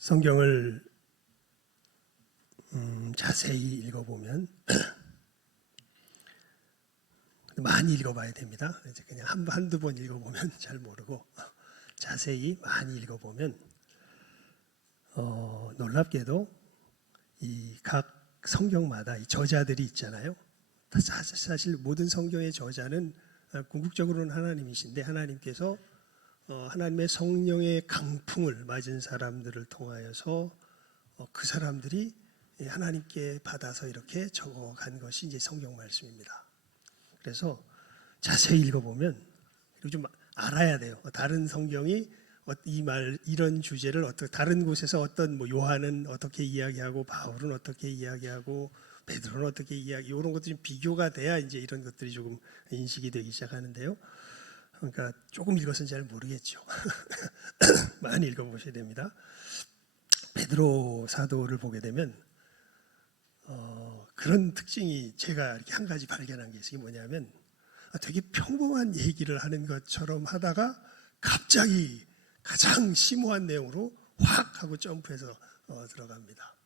성경을 자세히 읽어보면 많이 읽어봐야 됩니다. 그냥 한두 번 읽어보면 잘 모르고 자세히 많이 읽어보면 놀랍게도 이 각 성경마다 이 저자들이 있잖아요. 사실 모든 성경의 저자는 궁극적으로는 하나님이신데 하나님께서 하나님의 성령의 강풍을 맞은 사람들을 통하여서 그 사람들이 하나님께 받아서 이렇게 적어간 것이 이제 성경 말씀입니다. 그래서 자세히 읽어보면 그리고 좀 알아야 돼요. 다른 성경이 이런 주제를 다른 곳에서 요한은 어떻게 이야기하고 바울은 어떻게 이야기하고 베드로는 어떻게 이런 것들이 좀 비교가 돼야 이제 이런 것들이 조금 인식이 되기 시작하는데요. 그러니까 조금 읽어서는 잘 모르겠죠. 많이 읽어보셔야 됩니다. 베드로 사도를 보게 되면 그런 특징이 제가 이렇게 한 가지 발견한 게 있어요. 이게 뭐냐면 되게 평범한 얘기를 하는 것처럼 하다가 갑자기 가장 심오한 내용으로 확 하고 점프해서 들어갑니다.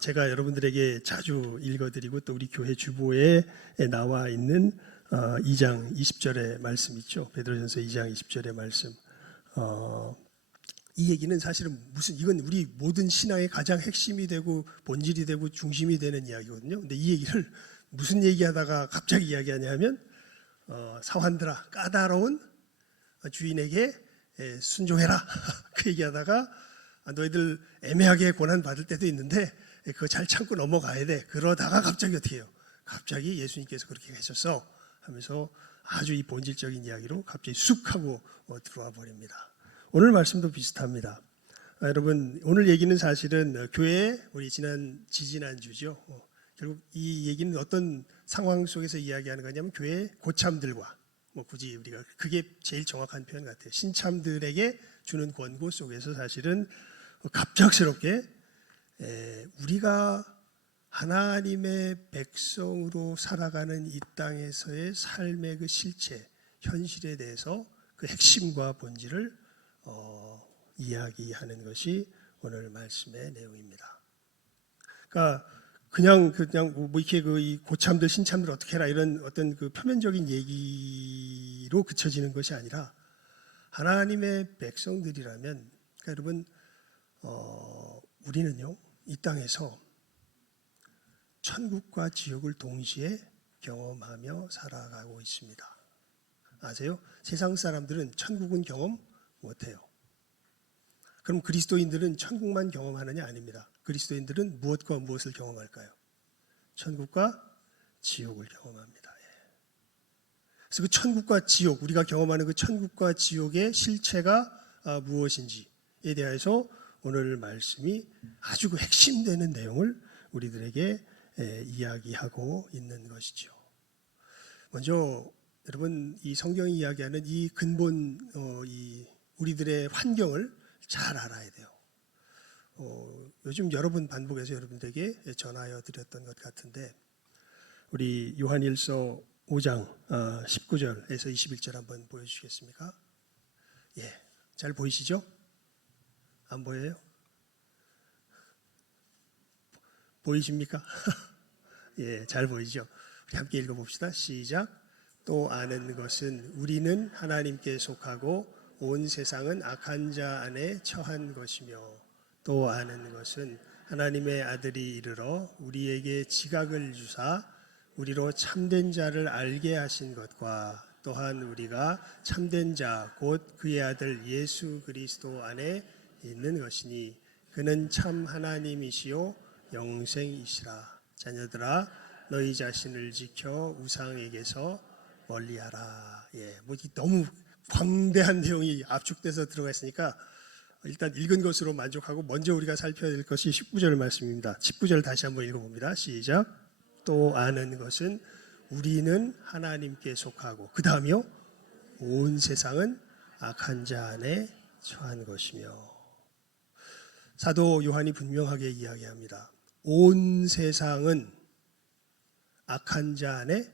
제가 여러분들에게 자주 읽어드리고 또 우리 교회 주보에 나와 있는 2장 20절의 말씀 있죠. 베드로전서 2장 20절의 말씀. 이 얘기는 사실은 이건 우리 모든 신앙의 가장 핵심이 되고 본질이 되고 중심이 되는 이야기거든요. 근데 이 얘기를 무슨 얘기하다가 갑자기 이야기하냐면 사환들아 까다로운 주인에게 순종해라. 그 얘기하다가 너희들 애매하게 고난 받을 때도 있는데 그거 잘 참고 넘어가야 돼. 그러다가 갑자기 어떻게 해요? 갑자기 예수님께서 그렇게 하셨어 하면서 아주 이 본질적인 이야기로 갑자기 쑥 하고 들어와 버립니다. 오늘 말씀도 비슷합니다. 여러분 오늘 얘기는 사실은 교회 우리 지지난주죠. 결국 이 얘기는 어떤 상황 속에서 이야기하는 거냐면 교회 고참들과 굳이 우리가 그게 제일 정확한 표현 같아요. 신참들에게 주는 권고 속에서 사실은 갑작스럽게 우리가 하나님의 백성으로 살아가는 이 땅에서의 삶의 그 실체, 현실에 대해서 그 핵심과 본질을 이야기하는 것이 오늘 말씀의 내용입니다. 그러니까 그냥 이렇게 이 고참들 신참들 어떻게 해라 이런 어떤 그 표면적인 얘기로 그쳐지는 것이 아니라 하나님의 백성들이라면 그러니까 여러분 우리는요 이 땅에서 천국과 지옥을 동시에 경험하며 살아가고 있습니다. 아세요? 세상 사람들은 천국은 경험 못해요. 그럼 그리스도인들은 천국만 경험하느냐? 아닙니다. 그리스도인들은 무엇과 무엇을 경험할까요? 천국과 지옥을 경험합니다. 그래서 그 천국과 지옥, 우리가 경험하는 그 천국과 지옥의 실체가 무엇인지에 대해서 오늘 말씀이 아주 그 핵심되는 내용을 우리들에게 이야기하고 있는 것이죠. 먼저 여러분 이 성경이 이야기하는 이 근본 우리들의 환경을 잘 알아야 돼요. 요즘 여러 번 반복해서 여러분들에게 전하여 드렸던 것 같은데 우리 요한일서 5장 19절에서 21절 한번 보여주시겠습니까? 예, 잘 보이시죠? 안 보여요? 보이십니까? 예, 잘 보이죠? 우리 함께 읽어봅시다. 시작. 또 아는 것은 우리는 하나님께 속하고 온 세상은 악한 자 안에 처한 것이며 또 아는 것은 하나님의 아들이 이르러 우리에게 지각을 주사 우리로 참된 자를 알게 하신 것과 또한 우리가 참된 자 곧 그의 아들 예수 그리스도 안에 있는 것이니 그는 참 하나님이시요 영생이시라. 자녀들아 너희 자신을 지켜 우상에게서 멀리하라. 예, 너무 광대한 내용이 압축돼서 들어가 있으니까 일단 읽은 것으로 만족하고 먼저 우리가 살펴야 될 것이 19절 말씀입니다. 19절 다시 한번 읽어봅니다. 시작. 또 아는 것은 우리는 하나님께 속하고 그 다음이요 온 세상은 악한 자 안에 처한 것이며 사도 요한이 분명하게 이야기합니다. 온 세상은 악한 자 안에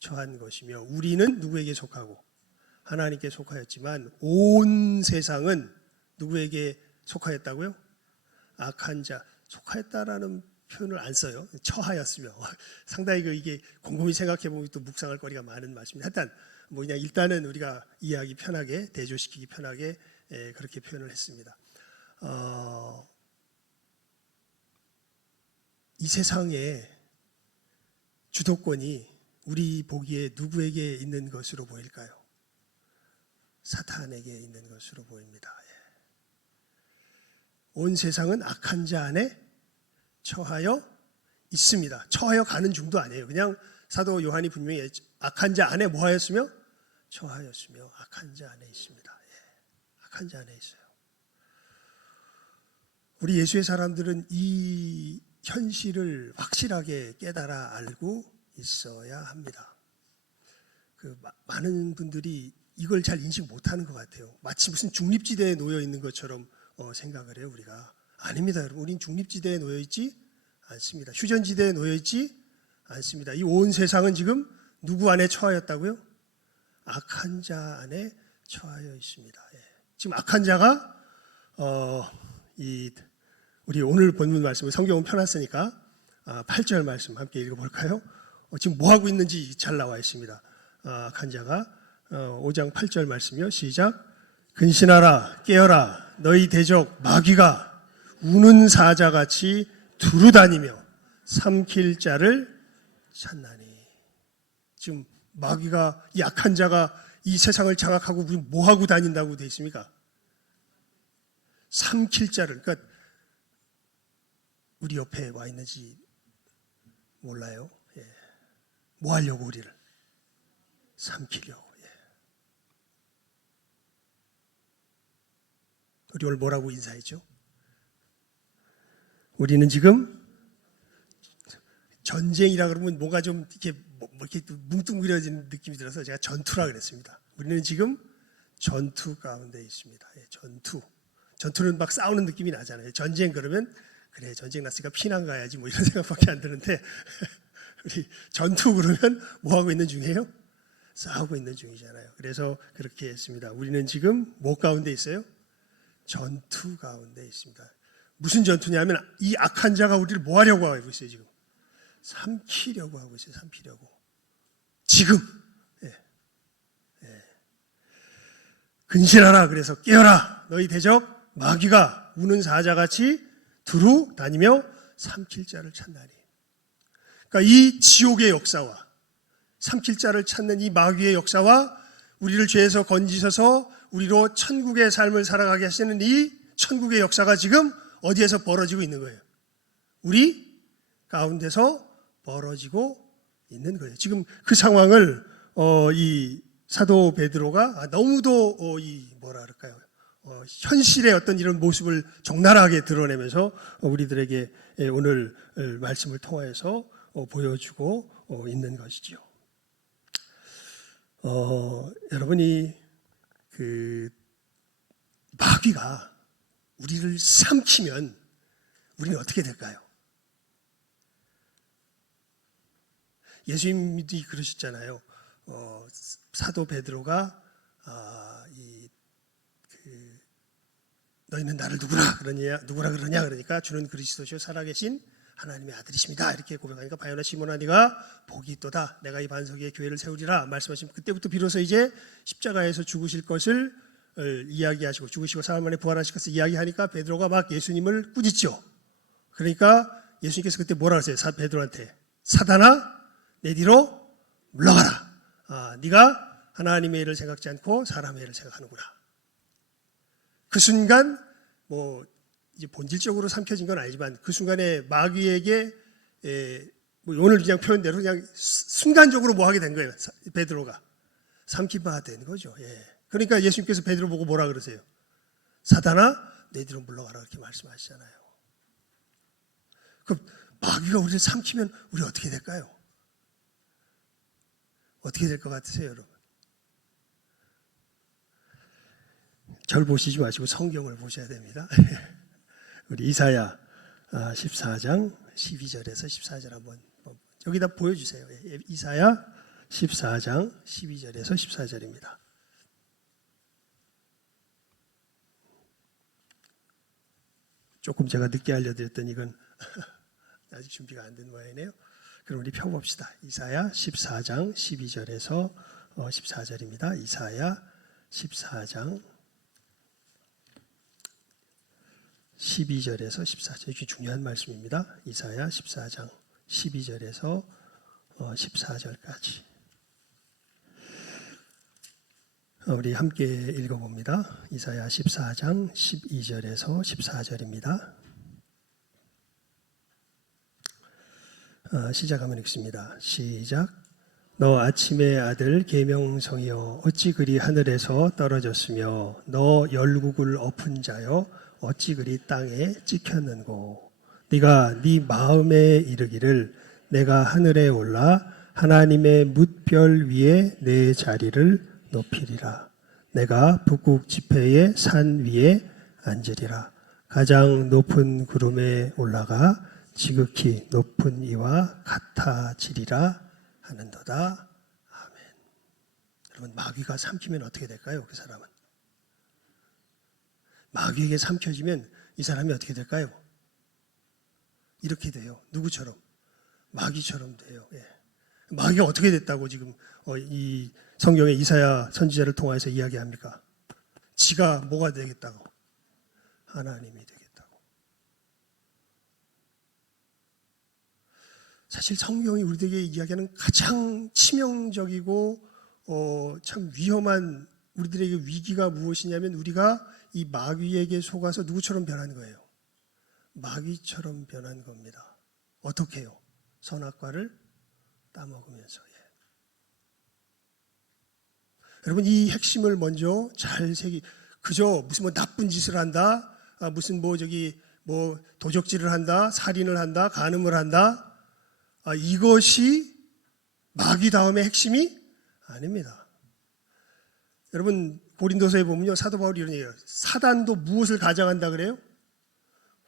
처한 것이며 우리는 누구에게 속하고 하나님께 속하였지만 온 세상은 누구에게 속하였다고요? 악한 자, 속하였다라는 표현을 안 써요. 처하였으며. 상당히 이게 곰곰이 생각해 보면 또 묵상할 거리가 많은 말씀입니다. 하여튼 뭐 그냥 일단은 우리가 이해하기 편하게, 대조시키기 편하게 그렇게 표현을 했습니다. 이 세상에 주도권이 우리 보기에 누구에게 있는 것으로 보일까요? 사탄에게 있는 것으로 보입니다. 온 세상은 악한 자 안에 처하여 있습니다. 처하여 가는 중도 아니에요. 그냥 사도 요한이 분명히 악한 자 안에 뭐 하였으며? 처하였으며 악한 자 안에 있습니다. 악한 자 안에 있어요. 우리 예수의 사람들은 이 현실을 확실하게 깨달아 알고 있어야 합니다. 많은 분들이 이걸 잘 인식 못하는 것 같아요. 마치 무슨 중립지대에 놓여 있는 것처럼 생각을 해요. 우리가 아닙니다, 여러분. 우린 중립지대에 놓여 있지 않습니다. 휴전지대에 놓여 있지 않습니다. 이 온 세상은 지금 누구 안에 처하였다고요? 악한 자 안에 처하여 있습니다. 지금 악한 자가 우리 오늘 본문 말씀을 성경은 펴놨으니까 8절 말씀 함께 읽어볼까요? 지금 뭐 하고 있는지 잘 나와 있습니다. 악한 자가 5장 8절 말씀이요. 시작. 근신하라 깨어라 너희 대적 마귀가 우는 사자같이 두루다니며 삼킬 자를 찾나니. 지금 마귀가, 이 악한 자가 이 세상을 장악하고 우리 뭐 하고 다닌다고 되어 있습니까? 삼킬 자를. 그러니까 우리 옆에 와 있는지 몰라요. 뭐 하려고 우리를 삼키려고. 우리 오늘 뭐라고 인사했죠? 우리는 지금 전쟁이라 그러면 뭔가 좀 이렇게 뭉뚱그려진 느낌이 들어서 제가 전투라 그랬습니다. 우리는 지금 전투 가운데 있습니다. 전투는 막 싸우는 느낌이 나잖아요. 전쟁 그러면 그래 전쟁 났으니까 피난 가야지 뭐 이런 생각밖에 안 드는데 우리 전투 그러면 뭐 하고 있는 중이에요? 싸우고 있는 중이잖아요. 그래서 그렇게 했습니다. 우리는 지금 뭐 가운데 있어요? 전투 가운데 있습니다. 무슨 전투냐면 이 악한 자가 우리를 뭐 하려고 하고 있어요? 지금 삼키려고 하고 있어요. 삼키려고. 지금 근신하라. 그래서 깨어라 너희 대적 마귀가 우는 사자같이 두루 다니며 삼킬 자를 찾나니. 그러니까 이 지옥의 역사와 삼킬 자를 찾는 이 마귀의 역사와 우리를 죄에서 건지셔서 우리로 천국의 삶을 살아가게 하시는 이 천국의 역사가 지금 어디에서 벌어지고 있는 거예요? 우리 가운데서 벌어지고 있는 거예요. 지금 그 상황을 이 사도 베드로가 너무도 뭐라 그럴까요? 현실의 어떤 이런 모습을 적나라하게 드러내면서 우리들에게 오늘 말씀을 통하여서 보여주고 있는 것이지요. 여러분이 마귀가 우리를 삼키면 우리는 어떻게 될까요? 예수님이 그러셨잖아요. 사도 베드로가 너희는 나를 누구라 그러냐 그러니까 주는 그리스도시요 살아계신 하나님의 아들이십니다. 이렇게 고백하니까 바요나 시몬아 네가 복이 있도다. 내가 이 반석 위에 교회를 세우리라 말씀하시면 그때부터 비로소 이제 십자가에서 죽으실 것을 이야기하시고 죽으시고 사흘 만에 부활하실 것을 이야기하니까 베드로가 막 예수님을 꾸짖죠. 그러니까 예수님께서 그때 뭐라 하세요? 베드로한테 사단아 내 뒤로 물러가라. 네가 하나님의 일을 생각지 않고 사람의 일을 생각하는구나. 그 순간 뭐 이제 본질적으로 삼켜진 건 아니지만 그 순간에 마귀에게 뭐 오늘 그냥 표현대로 그냥 순간적으로 뭐 하게 된 거예요. 베드로가 삼키바 된 거죠. 그러니까 예수님께서 베드로 보고 뭐라 그러세요? 사단아 내 뒤로 물러가라 그렇게 말씀하시잖아요. 그럼 마귀가 우리를 삼키면 우리 어떻게 될까요? 어떻게 될 것 같으세요, 여러분? 절 보시지 마시고 성경을 보셔야 됩니다. 우리 이사야 14장 12절에서 14절 한번 여기다 보여주세요. 이사야 14장 12절에서 14절입니다. 조금 제가 늦게 알려드렸더니 이건 아직 준비가 안 된 모양이네요. 그럼 우리 펴봅시다. 이사야 14장 12절에서 14절입니다. 이사야 14장 12절에서 14절. 이게 중요한 말씀입니다. 이사야 14장 12절에서 14절까지. 우리 함께 읽어봅니다. 이사야 14장 12절에서 14절입니다. 시작하면 읽습니다. 시작. 너 아침의 아들 계명성이여 어찌 그리 하늘에서 떨어졌으며 너 열국을 엎은 자여 어찌 그리 땅에 찍혔는고. 네가 네 마음에 이르기를 내가 하늘에 올라 하나님의 뭇별 위에 내 자리를 높이리라. 내가 북극 지폐의 산 위에 앉으리라. 가장 높은 구름에 올라가 지극히 높은 이와 같아지리라 하는도다. 아멘. 여러분, 마귀가 삼키면 어떻게 될까요? 그 사람은 마귀에게 삼켜지면 이 사람이 어떻게 될까요? 이렇게 돼요. 누구처럼? 마귀처럼 돼요. 예. 마귀가 어떻게 됐다고 지금 이 성경의 이사야 선지자를 통해서 이야기합니까? 지가 뭐가 되겠다고? 하나님이 되겠다고. 사실 성경이 우리에게 이야기하는 가장 치명적이고 참 위험한 우리들에게 위기가 무엇이냐면 우리가 이 마귀에게 속아서 누구처럼 변한 거예요? 마귀처럼 변한 겁니다. 어떻게 해요? 선악과를 따먹으면서. 예. 여러분, 이 핵심을 먼저 잘 그저 무슨 뭐 나쁜 짓을 한다, 무슨 뭐 도적질을 한다, 살인을 한다, 간음을 한다, 이것이 마귀 다음의 핵심이 아닙니다. 여러분, 고린도서에 보면요, 사도 바울이 이런 얘기해요. 사단도 무엇을 가정한다 그래요?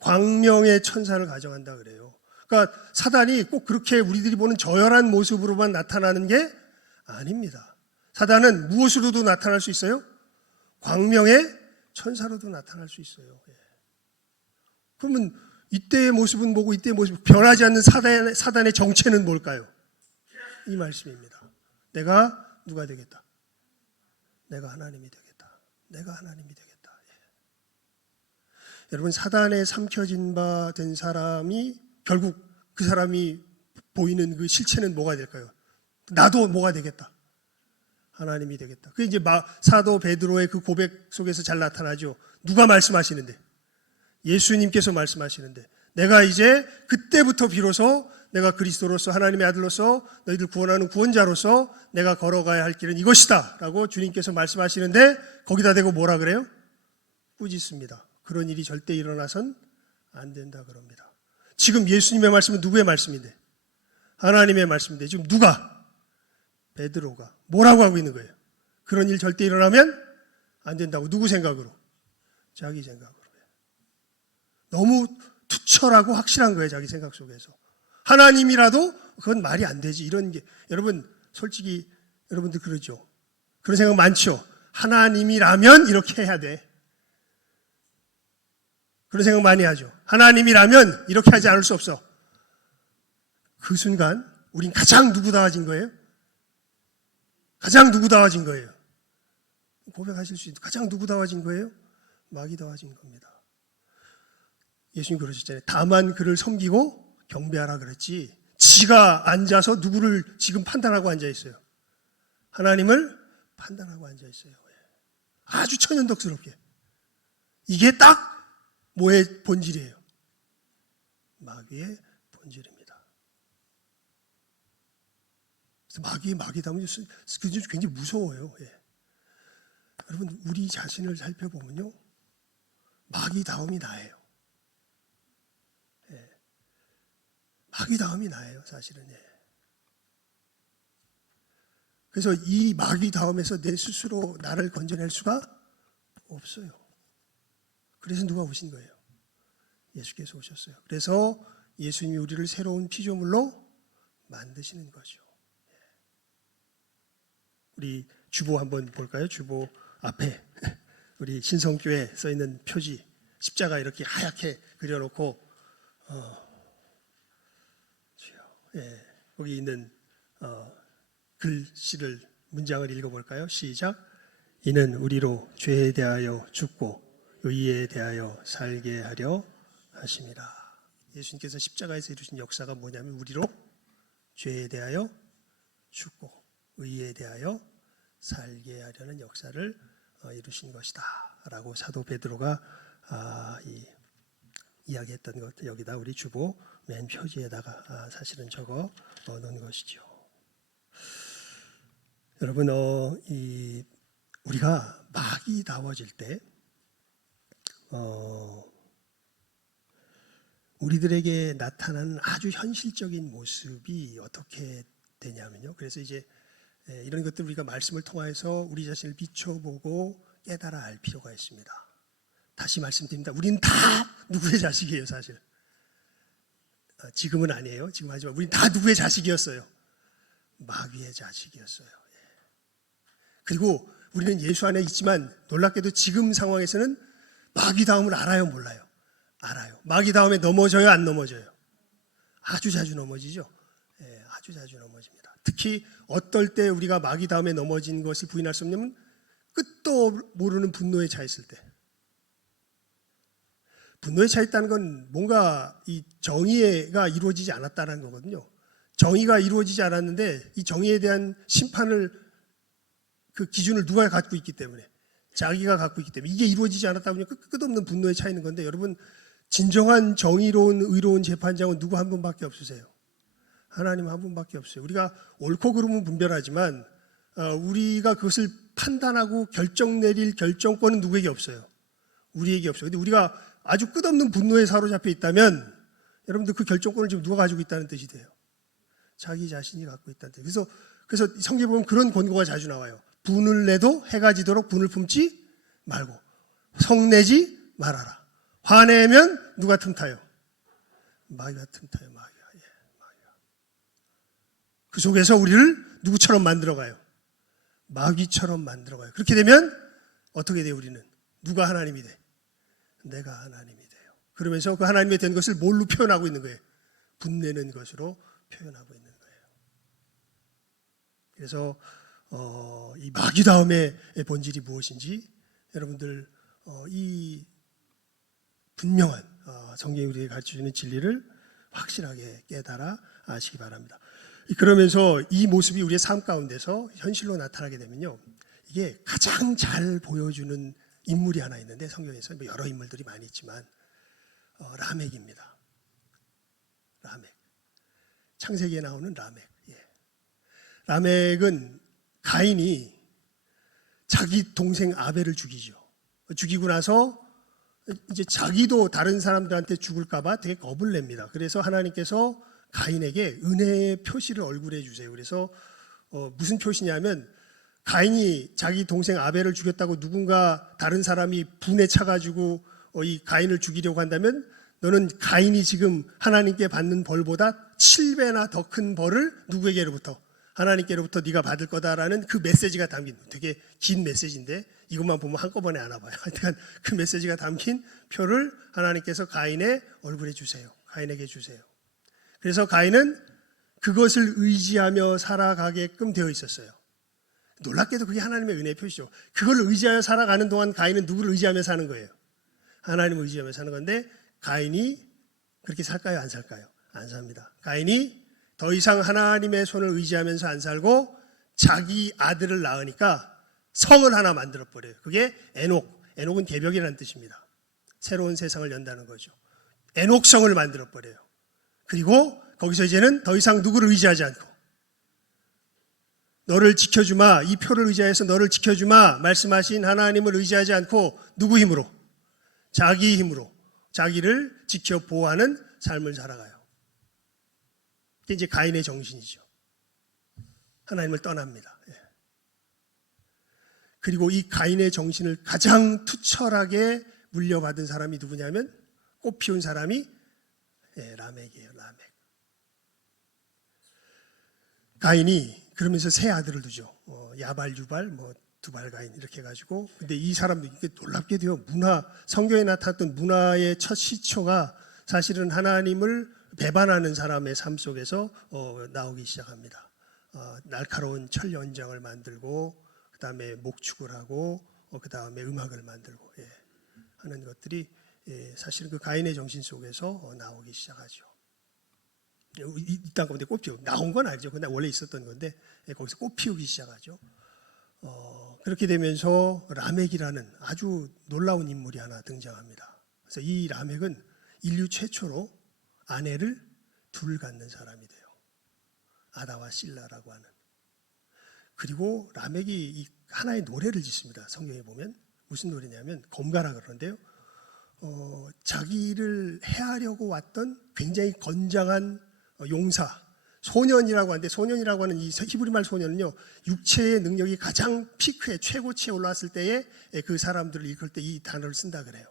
광명의 천사를 가정한다 그래요. 그러니까 사단이 꼭 그렇게 우리들이 보는 저열한 모습으로만 나타나는 게 아닙니다. 사단은 무엇으로도 나타날 수 있어요? 광명의 천사로도 나타날 수 있어요. 예. 그러면 이때의 모습은 뭐고 이때의 모습, 변하지 않는 사단의 정체는 뭘까요? 이 말씀입니다. 내가 누가 되겠다? 내가 하나님이 되겠다. 내가 하나님이 되겠다. 예. 여러분, 사단에 삼켜진 바 된 사람이 결국 그 사람이 보이는 그 실체는 뭐가 될까요? 나도 뭐가 되겠다? 하나님이 되겠다. 그게 이제 사도 베드로의 그 고백 속에서 잘 나타나죠. 누가 말씀하시는데? 예수님께서 말씀하시는데, 내가 이제 그때부터 비로소 내가 그리스도로서 하나님의 아들로서 너희들 구원하는 구원자로서 내가 걸어가야 할 길은 이것이다 라고 주님께서 말씀하시는데, 거기다 대고 뭐라 그래요? 꾸짖습니다. 그런 일이 절대 일어나선 안 된다 그럽니다. 지금 예수님의 말씀은 누구의 말씀인데? 하나님의 말씀인데 지금 누가? 베드로가 뭐라고 하고 있는 거예요? 그런 일 절대 일어나면 안 된다고. 누구 생각으로? 자기 생각으로. 너무 투철하고 확실한 거예요. 자기 생각 속에서. 하나님이라도 그건 말이 안 되지. 이런 게, 여러분 솔직히 여러분들 그러죠. 그런 생각 많죠. 하나님이라면 이렇게 해야 돼. 그런 생각 많이 하죠. 하나님이라면 이렇게 하지 않을 수 없어. 그 순간 우린 가장 누구다워진 거예요? 가장 누구다워진 거예요? 고백하실 수 있는 가장 누구다워진 거예요? 마귀다워진 겁니다. 예수님 그러셨잖아요. 다만 그를 섬기고 경배하라 그랬지, 지가 앉아서 누구를 지금 판단하고 앉아 있어요? 하나님을 판단하고 앉아 있어요. 아주 천연덕스럽게. 이게 딱 뭐의 본질이에요? 마귀의 본질입니다. 그래서 마귀다움이 굉장히 무서워요. 예. 여러분, 우리 자신을 살펴보면요, 마귀다움이 나예요. 예. 마귀다움이 나예요, 사실은. 예. 그래서 이 마귀다움에서 내 스스로 나를 건져낼 수가 없어요. 그래서 누가 오신 거예요? 예수께서 오셨어요. 그래서 예수님이 우리를 새로운 피조물로 만드시는 거죠. 우리 주보 한번 볼까요? 주보 앞에 우리 신성교회 써있는 표지, 십자가 이렇게 하얗게 그려놓고 거기 있는 글씨를 문장을 읽어볼까요? 시작. 이는 우리로 죄에 대하여 죽고 의에 대하여 살게 하려 하심이라. 예수님께서 십자가에서 이루신 역사가 뭐냐면 우리로 죄에 대하여 죽고 의에 대하여 살게 하려는 역사를 이루신 것이다 라고 사도 베드로가 이야기했던 것, 여기다 우리 주보 맨 표지에다가 사실은 적어 놓은 것이죠. 여러분, 우리가 막이 다워질 때 우리들에게 나타나는 아주 현실적인 모습이 어떻게 되냐면요. 그래서 이제 이런 것들 우리가 말씀을 통해서 우리 자신을 비춰보고 깨달아 알 필요가 있습니다. 다시 말씀드립니다. 우리는 다 누구의 자식이에요, 사실. 지금은 아니에요. 지금 하지만 우리는 다 누구의 자식이었어요? 마귀의 자식이었어요. 그리고 우리는 예수 안에 있지만 놀랍게도 지금 상황에서는 마귀 다음을 알아요, 몰라요? 알아요. 마귀 다음에 넘어져요, 안 넘어져요? 아주 자주 넘어지죠. 아주 자주 넘어집니다. 특히 어떨 때 우리가 마귀 다음에 넘어진 것을 부인할 수 없냐면 끝도 모르는 분노에 차 있을 때. 분노에 차 있다는 건 뭔가 이 정의가 이루어지지 않았다는 거거든요. 정의가 이루어지지 않았는데 이 정의에 대한 심판을 그 기준을 누가 갖고 있기 때문에 자기가 갖고 있기 때문에 이게 이루어지지 않았다 보니 끝없는 분노에 차 있는 건데 여러분 진정한 정의로운 의로운 재판장은 누구 한 분밖에 없으세요. 하나님 한 분밖에 없어요. 우리가 옳고 그름은 분별하지만 우리가 그것을 판단하고 결정 내릴 결정권은 누구에게 없어요. 우리에게 없어요. 근데 우리가 아주 끝없는 분노에 사로잡혀 있다면 여러분들 그 결정권을 지금 누가 가지고 있다는 뜻이 돼요. 자기 자신이 갖고 있다는 뜻. 그래서 성경에 보면 그런 권고가 자주 나와요. 분을 내도 해가 지도록 분을 품지 말고 성내지 말아라. 화내면 누가 틈타요? 마귀가 틈타요. 마귀가. 그 속에서 우리를 누구처럼 만들어가요? 마귀처럼 만들어가요. 그렇게 되면 어떻게 돼요? 우리는 누가 하나님이 돼? 내가 하나님이 돼요. 그러면서 그 하나님이 된 것을 뭘로 표현하고 있는 거예요? 분내는 것으로 표현하고 있는 거예요. 그래서 이 마귀 다음의 본질이 무엇인지 여러분들 이 분명한 성경이 우리에게 가르쳐주는 진리를 확실하게 깨달아 아시기 바랍니다. 그러면서 이 모습이 우리의 삶 가운데서 현실로 나타나게 되면요, 이게 가장 잘 보여주는 인물이 하나 있는데 성경에서 여러 인물들이 많이 있지만 라멕입니다. 라멕. 창세기에 나오는 라멕. 라멕은 가인이 자기 동생 아벨을 죽이죠. 죽이고 나서 이제 자기도 다른 사람들한테 죽을까봐 되게 겁을 냅니다. 그래서 하나님께서 가인에게 은혜의 표시를 얼굴에 주세요. 그래서 무슨 표시냐면 가인이 자기 동생 아벨을 죽였다고 누군가 다른 사람이 분에 차가지고 이 가인을 죽이려고 한다면 너는 가인이 지금 하나님께 받는 벌보다 7배나 더 큰 벌을 누구에게로부터? 하나님께로부터 네가 받을 거다라는 그 메시지가 담긴 되게 긴 메시지인데 이것만 보면 한꺼번에 알아봐요. 하여튼 그 메시지가 담긴 표를 하나님께서 가인의 얼굴에 주세요. 가인에게 주세요. 그래서 가인은 그것을 의지하며 살아가게끔 되어 있었어요. 놀랍게도 그게 하나님의 은혜의 표시죠. 그걸 의지하여 살아가는 동안 가인은 누구를 의지하며 사는 거예요? 하나님을 의지하며 사는 건데 가인이 그렇게 살까요? 안 살까요? 안 삽니다. 가인이 더 이상 하나님의 손을 의지하면서 안 살고 자기 아들을 낳으니까 성을 하나 만들어버려요. 그게 에녹. 에녹은 개벽이라는 뜻입니다. 새로운 세상을 연다는 거죠. 에녹성을 만들어버려요. 그리고 거기서 이제는 더 이상 누구를 의지하지 않고 너를 지켜주마, 이 표를 의지해서 너를 지켜주마 말씀하신 하나님을 의지하지 않고 누구 힘으로? 자기 힘으로 자기를 지켜 보호하는 삶을 살아가요. 이게 이제 가인의 정신이죠. 하나님을 떠납니다. 그리고 이 가인의 정신을 가장 투철하게 물려받은 사람이 누구냐면 꽃피운 사람이 라멕이에요. 라멕. 가인이 그러면서 세 아들을 두죠. 야발, 유발, 두발가인 이렇게 해가지고, 근데 이 사람도 이게 놀랍게도요, 성경에 나타났던 문화의 첫 시초가 사실은 하나님을 배반하는 사람의 삶 속에서 나오기 시작합니다. 날카로운 철 연장을 만들고, 그 다음에 목축을 하고, 그 다음에 음악을 만들고 하는 것들이 사실은 그 가인의 정신 속에서 나오기 시작하죠. 이 땅 가운데 꽃 피우고, 나온 건 아니죠. 그냥 원래 있었던 건데 거기서 꽃 피우기 시작하죠. 그렇게 되면서 라멕이라는 아주 놀라운 인물이 하나 등장합니다. 그래서 이 라멕은 인류 최초로 아내를 둘 갖는 사람이 돼요. 아다와 실라라고 하는. 그리고 라멕이 하나의 노래를 짓습니다. 성경에 보면 무슨 노래냐면 검가라 그러는데요. 자기를 해하려고 왔던 굉장히 건장한 용사, 소년이라고 하는데, 소년이라고 하는 이 히브리말 소년은요, 육체의 능력이 가장 피크에 최고치에 올라왔을 때에 그 사람들을 일컬 때 이 단어를 쓴다 그래요.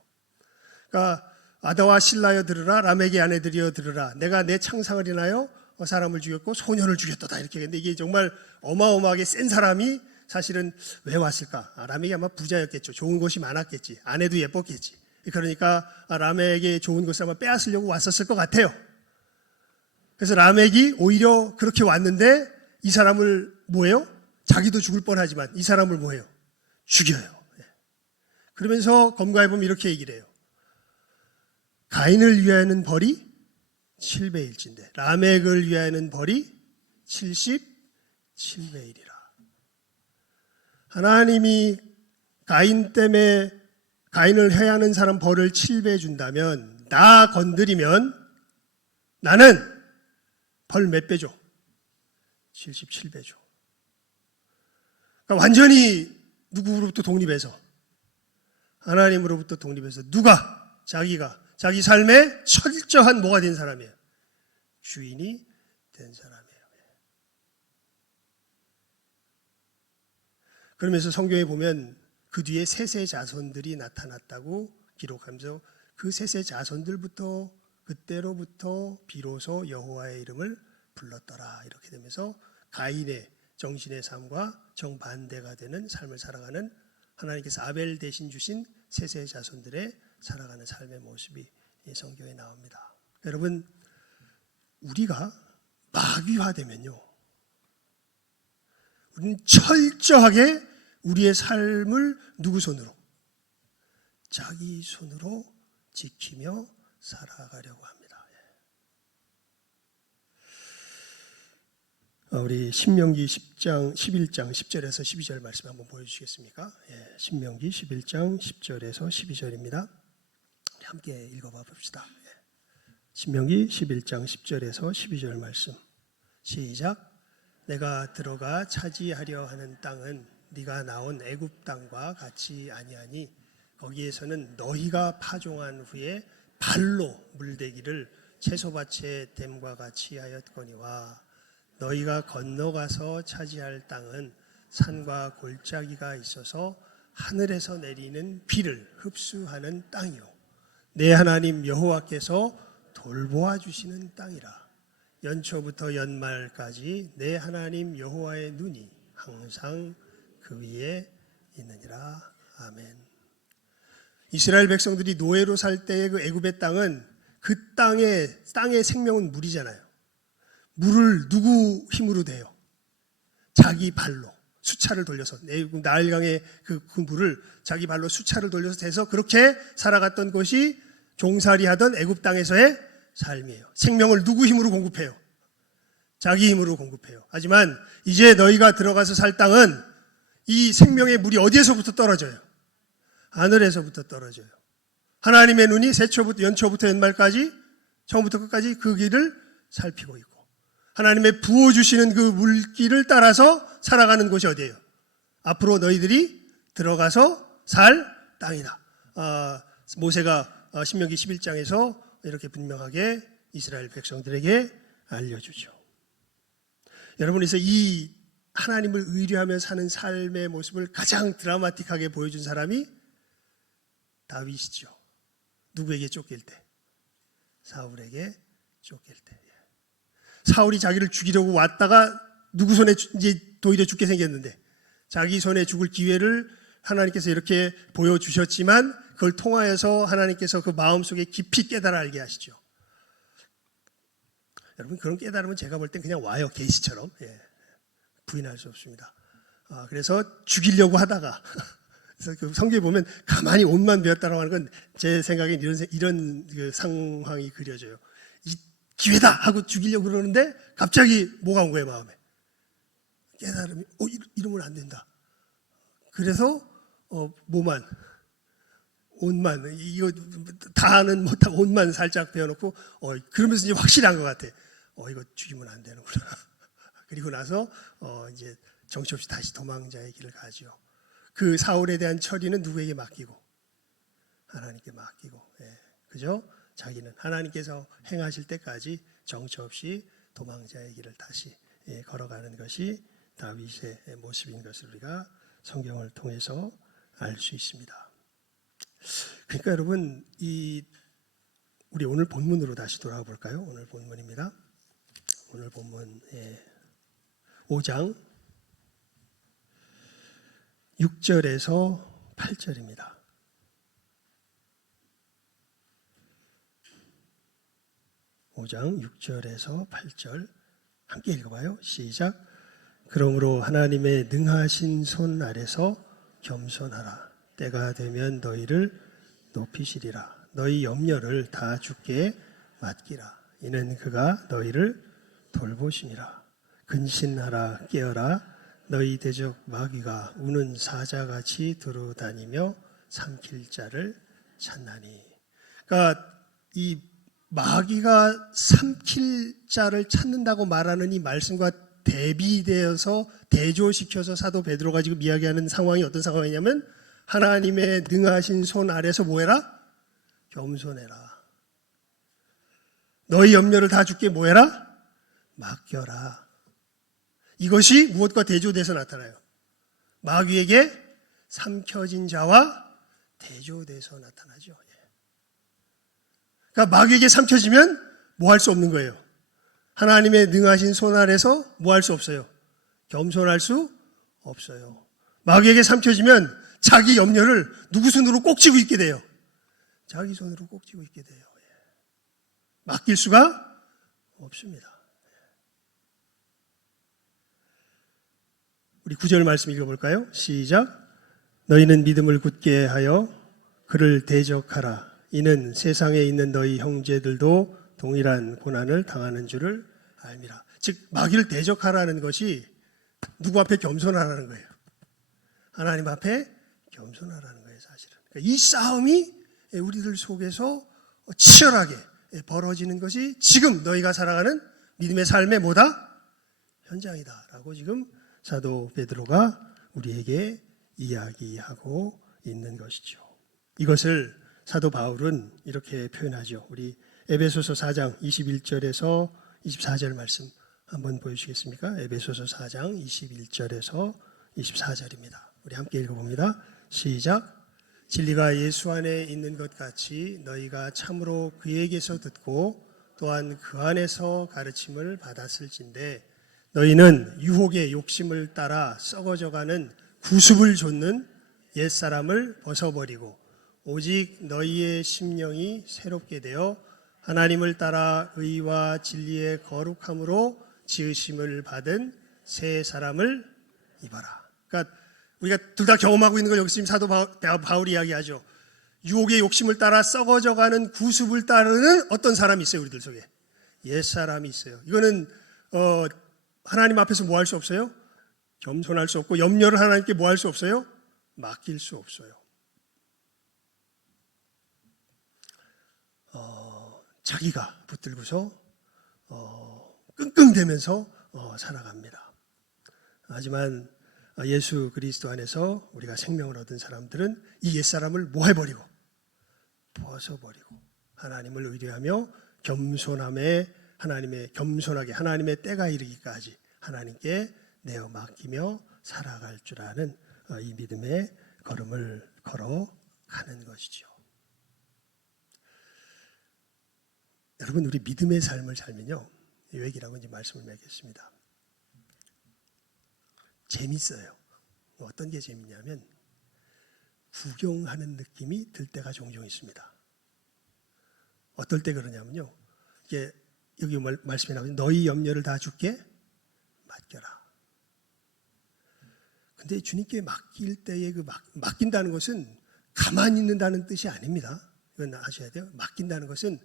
그러니까 아다와 실라여 들으라, 라멕의 아내들이여 들으라, 내가 내 창상을 인하여 사람을 죽였고 소년을 죽였도다, 이렇게 했는데, 이게 정말 어마어마하게 센 사람이 사실은 왜 왔을까? 라멕이 아마 부자였겠죠. 좋은 것이 많았겠지. 아내도 예뻤겠지. 그러니까 라멕의 좋은 것을 아마 빼앗으려고 왔었을 것 같아요. 그래서 라멕이 오히려 그렇게 왔는데 이 사람을 뭐예요? 자기도 죽을 뻔하지만 이 사람을 뭐예요? 죽여요. 그러면서 검가에 보면 이렇게 얘기를 해요. 가인을 위하여는 벌이 7배일진데 라멕을 위하여는 벌이 77배이리라. 하나님이 가인 때문에 가인을 해야 하는 사람 벌을 7배 준다면, 나 건드리면 나는 벌 몇 배죠? 77배죠. 그러니까 완전히 누구로부터 독립해서, 하나님으로부터 독립해서, 자기가 자기 삶에 철저한 뭐가 된 사람이에요? 주인이 된 사람이에요. 그러면서 성경에 보면 그 뒤에 셋의 자손들이 나타났다고 기록하면서, 그 셋의 자손들부터 그때로부터 비로소 여호와의 이름을 불렀더라, 이렇게 되면서 가인의 정신의 삶과 정반대가 되는 삶을 살아가는, 하나님께서 아벨 대신 주신 셋의 자손들의 살아가는 삶의 모습이 이 성경에 나옵니다. 여러분, 우리가 마귀화되면요, 우리는 철저하게 우리의 삶을 누구 손으로? 자기 손으로 지키며 살아가려고 합니다. 우리 신명기 10장 11장 10절에서 12절 말씀 한번 보여주시겠습니까? 신명기 11장 10절에서 12절입니다. 함께 읽어봐 봅시다. 신명기 11장 10절에서 12절 말씀 시작. 내가 들어가 차지하려 하는 땅은 네가 나온 애굽 땅과 같이 아니하니 거기에서는 너희가 파종한 후에 발로 물대기를 채소밭에 댐과 같이 하였거니와 너희가 건너가서 차지할 땅은 산과 골짜기가 있어서 하늘에서 내리는 비를 흡수하는 땅이요 내 하나님 여호와께서 돌보아 주시는 땅이라. 연초부터 연말까지 내 하나님 여호와의 눈이 항상 그 위에 있느니라. 아멘. 이스라엘 백성들이 노예로 살 때의 그 애굽의 땅은, 그 땅의 생명은 물이잖아요. 물을 누구 힘으로 대요? 자기 발로 수차를 돌려서, 나일강의 그 물을 자기 발로 수차를 돌려서 대서 그렇게 살아갔던 것이 종살이 하던 애굽 땅에서의 삶이에요. 생명을 누구 힘으로 공급해요? 자기 힘으로 공급해요. 하지만 이제 너희가 들어가서 살 땅은 이 생명의 물이 어디에서부터 떨어져요? 하늘에서부터 떨어져요. 하나님의 눈이 연초부터 연말까지, 처음부터 끝까지 그 길을 살피고 있고, 하나님의 부어주시는 그 물길을 따라서 살아가는 곳이 어디예요? 앞으로 너희들이 들어가서 살 땅이다. 모세가 신명기 11장에서 이렇게 분명하게 이스라엘 백성들에게 알려주죠. 여러분께서 이 하나님을 의뢰하며 사는 삶의 모습을 가장 드라마틱하게 보여준 사람이 다윗이죠. 누구에게 쫓길 때? 사울에게 쫓길 때. 사울이 자기를 죽이려고 왔다가 누구 손에 이제 도리어 죽게 생겼는데 자기 손에 죽을 기회를 하나님께서 이렇게 보여주셨지만 그걸 통하여서 하나님께서 그 마음속에 깊이 깨달아 알게 하시죠. 여러분 그런 깨달음은 제가 볼 땐 그냥 와요. 계시처럼. 부인할 수 없습니다. 그래서 죽이려고 하다가 그래서 그 성경에 보면 가만히 옷만 베었다라고 하는 건 제 생각엔 이런 그 상황이 그려져요. 이 기회다 하고 죽이려고 그러는데 갑자기 뭐가 온 거예요 마음에. 깨달음이 이러면 안 된다. 그래서 옷만 이거 다는 못하고 옷만 살짝 베어놓고 그러면서 이제 확실한 것 같아. 이거 죽이면 안 되는구나. 그리고 나서 이제 정처 없이 다시 도망자의 길을 가죠. 그 사울에 대한 처리는 누구에게 맡기고 하나님께 맡기고, 그죠? 자기는 하나님께서 행하실 때까지 정처 없이 도망자의 길을 다시 걸어가는 것이 다윗의 모습인 것을 우리가 성경을 통해서 알 수 있습니다. 그러니까 여러분 우리 오늘 본문으로 다시 돌아가 볼까요? 오늘 본문입니다. 오늘 본문 5장 6절에서 8절입니다. 5장 6절에서 8절 함께 읽어봐요. 시작. 그러므로 하나님의 능하신 손 아래서 겸손하라. 때가 되면 너희를 높이시리라. 너희 염려를 다 주께 맡기라. 이는 그가 너희를 돌보시니라. 근신하라. 깨어라. 너희 대적 마귀가 우는 사자같이 두루다니며 삼킬 자를 찾나니. 그러니까 이 마귀가 삼킬 자를 찾는다고 말하는 이 말씀과 대비되어서 대조시켜서 사도 베드로가 지금 이야기하는 상황이 어떤 상황이냐면 하나님의 능하신 손 아래서 뭐해라? 겸손해라. 너희 염려를 다 주께 뭐해라? 맡겨라. 이것이 무엇과 대조돼서 나타나요? 마귀에게 삼켜진 자와 대조돼서 나타나죠. 그러니까 마귀에게 삼켜지면 뭐 할 수 없는 거예요. 하나님의 능하신 손 아래서 뭐 할 수 없어요. 겸손할 수 없어요. 마귀에게 삼켜지면 자기 염려를 누구 손으로 꼭 쥐고 있게 돼요. 자기 손으로 꼭 쥐고 있게 돼요. 맡길 수가 없습니다. 우리 9절 말씀 읽어볼까요? 시작. 너희는 믿음을 굳게 하여 그를 대적하라. 이는 세상에 있는 너희 형제들도 동일한 고난을 당하는 줄을 알미라. 즉 마귀를 대적하라는 것이 누구 앞에 겸손하라는 거예요. 하나님 앞에 겸손하라는 거예요. 사실은. 그러니까 이 싸움이 우리들 속에서 치열하게 벌어지는 것이 지금 너희가 살아가는 믿음의 삶의 뭐다? 현장이다라고 지금 사도 베드로가 우리에게 이야기하고 있는 것이죠. 이것을 사도 바울은 이렇게 표현하죠. 우리 에베소서 4장 21절에서 24절 말씀 한번 보여주시겠습니까? 에베소서 4장 21절에서 24절입니다. 우리 함께 읽어봅니다. 시작. 진리가 예수 안에 있는 것 같이 너희가 참으로 그에게서 듣고 또한 그 안에서 가르침을 받았을진데 너희는 유혹의 욕심을 따라 썩어져가는 구습을 좇는 옛사람을 벗어버리고 오직 너희의 심령이 새롭게 되어 하나님을 따라 의와 진리의 거룩함으로 지으심을 받은 새 사람을 입어라. 그러니까 우리가 둘 다 경험하고 있는 걸 여기 지금 사도 바울이 이야기하죠. 유혹의 욕심을 따라 썩어져가는 구습을 따르는 어떤 사람이 있어요. 우리들 속에 옛사람이 있어요. 이거는 하나님 앞에서 뭐 할 수 없어요? 겸손할 수 없고 염려를 하나님께 뭐 할 수 없어요? 맡길 수 없어요. 자기가 붙들고서 끙끙대면서 살아갑니다. 하지만 예수 그리스도 안에서 우리가 생명을 얻은 사람들은 이 옛사람을 뭐 해버리고 벗어버리고 하나님을 의뢰하며 겸손함에 겸손하게 하나님의 때가 이르기까지 하나님께 내어 맡기며 살아갈 줄 아는 이 믿음의 걸음을 걸어가는 것이죠. 여러분 우리 믿음의 삶을 살면요. 왜 얘기라고 이제 말씀을 맺겠습니다. 재밌어요. 어떤 게 재밌냐면 구경하는 느낌이 들 때가 종종 있습니다. 어떨 때 그러냐면요. 이게 여기 말씀이 나오죠. 너희 염려를 다 주께 맡겨라. 근데 주님께 맡길 때의 그 맡긴다는 것은 가만히 있는다는 뜻이 아닙니다. 이건 아셔야 돼요. 맡긴다는 것은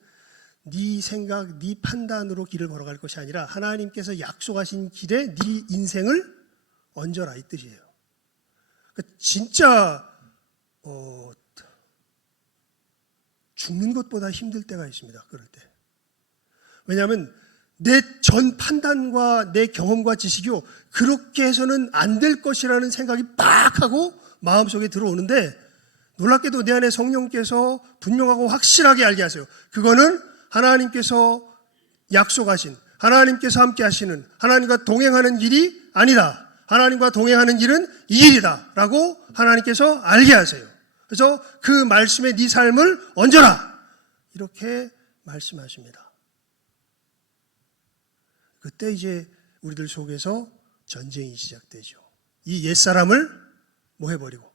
네 생각, 네 판단으로 길을 걸어갈 것이 아니라 하나님께서 약속하신 길에 네 인생을 얹어라 이 뜻이에요. 그러니까 진짜 죽는 것보다 힘들 때가 있습니다. 그럴 때. 왜냐하면 내 전 판단과 내 경험과 지식이요 그렇게 해서는 안 될 것이라는 생각이 빡 하고 마음속에 들어오는데 놀랍게도 내 안에 성령께서 분명하고 확실하게 알게 하세요. 그거는 하나님께서 약속하신, 하나님께서 함께 하시는, 하나님과 동행하는 길이 아니다. 하나님과 동행하는 길은 이 길이다 라고 하나님께서 알게 하세요. 그래서 그 말씀에 네 삶을 얹어라 이렇게 말씀하십니다. 그때 이제 우리들 속에서 전쟁이 시작되죠. 이 옛사람을 뭐 해버리고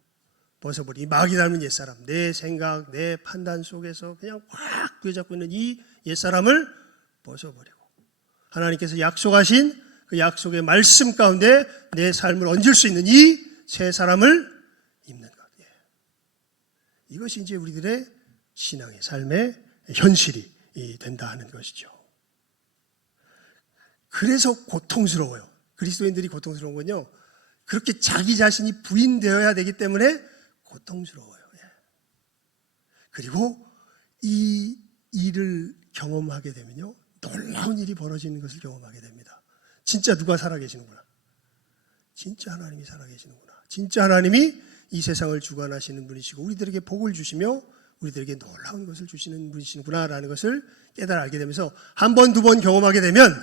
벗어버리고, 이 마귀 닮은 옛사람, 내 생각, 내 판단 속에서 그냥 확 부여잡고 있는 이 옛사람을 벗어버리고 하나님께서 약속하신 그 약속의 말씀 가운데 내 삶을 얹을 수 있는 이 새 사람을 입는 것. 이것이 이제 우리들의 신앙의 삶의 현실이 된다 하는 것이죠. 그래서 고통스러워요. 그리스도인들이 고통스러운 건요. 그렇게 자기 자신이 부인되어야 되기 때문에 고통스러워요. 그리고 이 일을 경험하게 되면요. 놀라운 일이 벌어지는 것을 경험하게 됩니다. 진짜 누가 살아계시는구나. 진짜 하나님이 살아계시는구나. 진짜 하나님이 이 세상을 주관하시는 분이시고 우리들에게 복을 주시며 우리들에게 놀라운 것을 주시는 분이시구나라는 것을 깨달아 알게 되면서 한 번, 두 번 경험하게 되면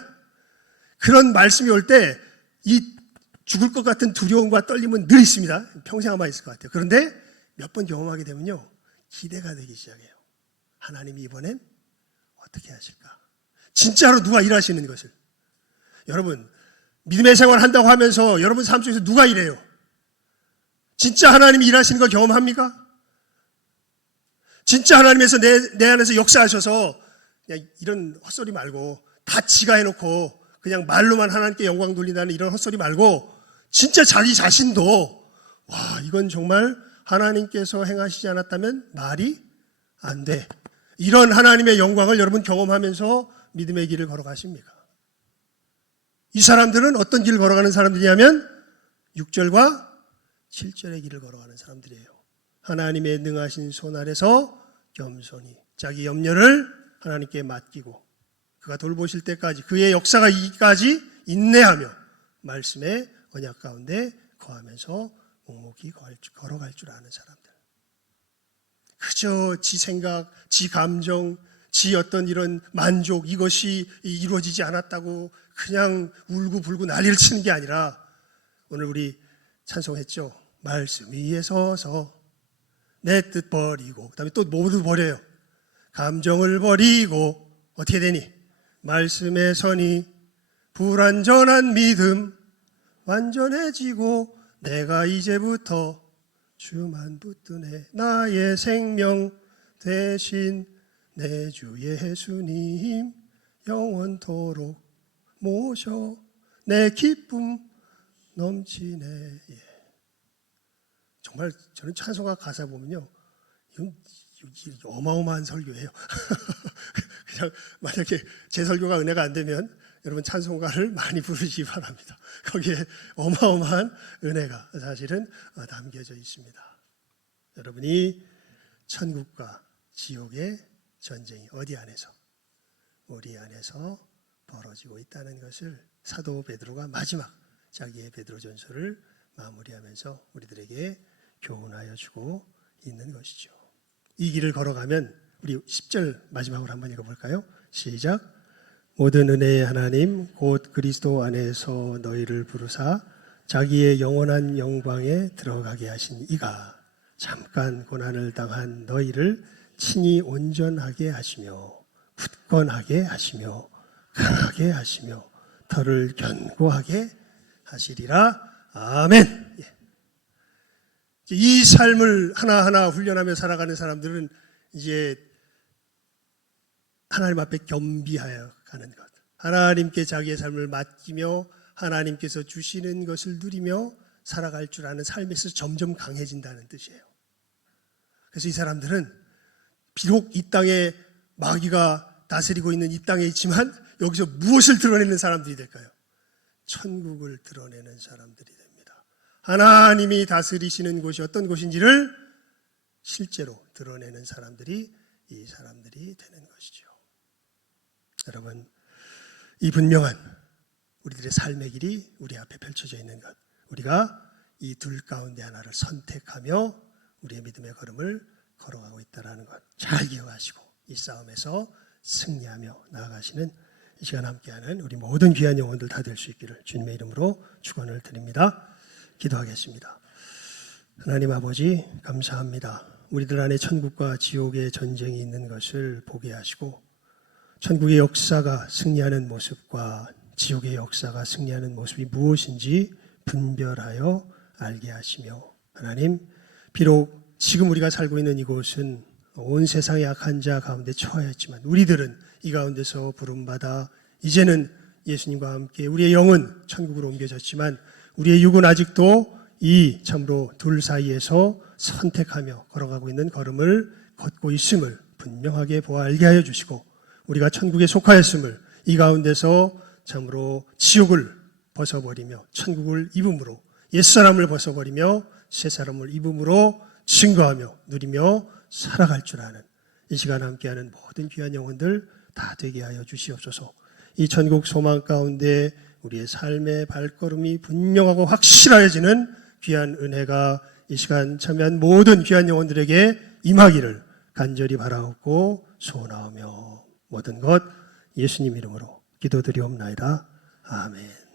그런 말씀이 올 때 이 죽을 것 같은 두려움과 떨림은 늘 있습니다. 평생 아마 있을 것 같아요. 그런데 몇 번 경험하게 되면요. 기대가 되기 시작해요. 하나님이 이번엔 어떻게 하실까? 진짜로 누가 일하시는 것을. 여러분, 믿음의 생활 한다고 하면서 여러분 삶 속에서 누가 일해요? 진짜 하나님이 일하시는 걸 경험합니까? 진짜 하나님께서 내 안에서 역사하셔서 그냥 이런 헛소리 말고 다 지가 해놓고 그냥 말로만 하나님께 영광 돌린다는 이런 헛소리 말고 진짜 자기 자신도 와 이건 정말 하나님께서 행하시지 않았다면 말이 안 돼. 이런 하나님의 영광을 여러분 경험하면서 믿음의 길을 걸어가십니까? 이 사람들은 어떤 길을 걸어가는 사람들이냐면 6절과 7절의 길을 걸어가는 사람들이에요. 하나님의 능하신 손 아래서 겸손히 자기 염려를 하나님께 맡기고 그가 돌보실 때까지 그의 역사가 이기까지 인내하며 말씀의 언약 가운데 거하면서 묵묵히 걸어갈 줄 아는 사람들. 그저 지 생각, 지 감정, 지 어떤 이런 만족 이것이 이루어지지 않았다고 그냥 울고불고 난리를 치는 게 아니라 오늘 우리 찬송했죠. 말씀 위에 서서 내 뜻 버리고 그 다음에 또 모두 버려요. 감정을 버리고 어떻게 되니? 말씀에 서니 불완전한 믿음 완전해지고 내가 이제부터 주만 붙드네 나의 생명 대신 내 주 예수님 영원토록 모셔 내 기쁨 넘치네. 정말 저는 찬송가 가사 보면요 이건 어마어마한 설교예요. 그냥 만약에 제 설교가 은혜가 안 되면 여러분 찬송가를 많이 부르시기 바랍니다. 거기에 어마어마한 은혜가 사실은 담겨져 있습니다. 여러분이 천국과 지옥의 전쟁이 어디 안에서? 우리 안에서 벌어지고 있다는 것을 사도 베드로가 마지막 자기의 베드로전서를 마무리하면서 우리들에게 교훈하여 주고 있는 것이죠. 이 길을 걸어가면 우리 10절 마지막으로 한번 읽어볼까요? 시작. 모든 은혜의 하나님 곧 그리스도 안에서 너희를 부르사 자기의 영원한 영광에 들어가게 하신 이가 잠깐 고난을 당한 너희를 친히 온전하게 하시며 굳건하게 하시며 강하게 하시며 털을 견고하게 하시리라. 아멘. 이 삶을 하나하나 훈련하며 살아가는 사람들은 이제 하나님 앞에 겸비하여 가는 것, 하나님께 자기의 삶을 맡기며 하나님께서 주시는 것을 누리며 살아갈 줄 아는 삶에서 점점 강해진다는 뜻이에요. 그래서 이 사람들은 비록 이 땅에 마귀가 다스리고 있는 이 땅에 있지만 여기서 무엇을 드러내는 사람들이 될까요? 천국을 드러내는 사람들이 됩니다. 하나님이 다스리시는 곳이 어떤 곳인지를 실제로 드러내는 사람들이 이 사람들이 되는 것이죠. 여러분, 이 분명한 우리들의 삶의 길이 우리 앞에 펼쳐져 있는 것, 우리가 이 둘 가운데 하나를 선택하며 우리의 믿음의 걸음을 걸어가고 있다는 것 잘 기억하시고 이 싸움에서 승리하며 나아가시는 이 시간 함께하는 우리 모든 귀한 영혼들 다 될 수 있기를 주님의 이름으로 축원을 드립니다. 기도하겠습니다. 하나님 아버지, 감사합니다. 우리들 안에 천국과 지옥의 전쟁이 있는 것을 보게 하시고 천국의 역사가 승리하는 모습과 지옥의 역사가 승리하는 모습이 무엇인지 분별하여 알게 하시며, 하나님, 비록 지금 우리가 살고 있는 이곳은 온 세상의 악한 자 가운데 처하였지만 우리들은 이 가운데서 부름받아 이제는 예수님과 함께 우리의 영은 천국으로 옮겨졌지만 우리의 육은 아직도 이 참으로 둘 사이에서 선택하며 걸어가고 있는 걸음을 걷고 있음을 분명하게 보아 알게 하여 주시고, 우리가 천국에 속하였음을 이 가운데서 참으로 지옥을 벗어버리며 천국을 입음으로, 옛사람을 벗어버리며 새사람을 입음으로 증거하며 누리며 살아갈 줄 아는 이 시간 함께하는 모든 귀한 영혼들 다 되게 하여 주시옵소서. 이 천국 소망 가운데 우리의 삶의 발걸음이 분명하고 확실해지는 귀한 은혜가 이 시간 참여한 모든 귀한 영혼들에게 임하기를 간절히 바라옵고 소원하오며 모든 것 예수님 이름으로 기도드리옵나이다. 아멘.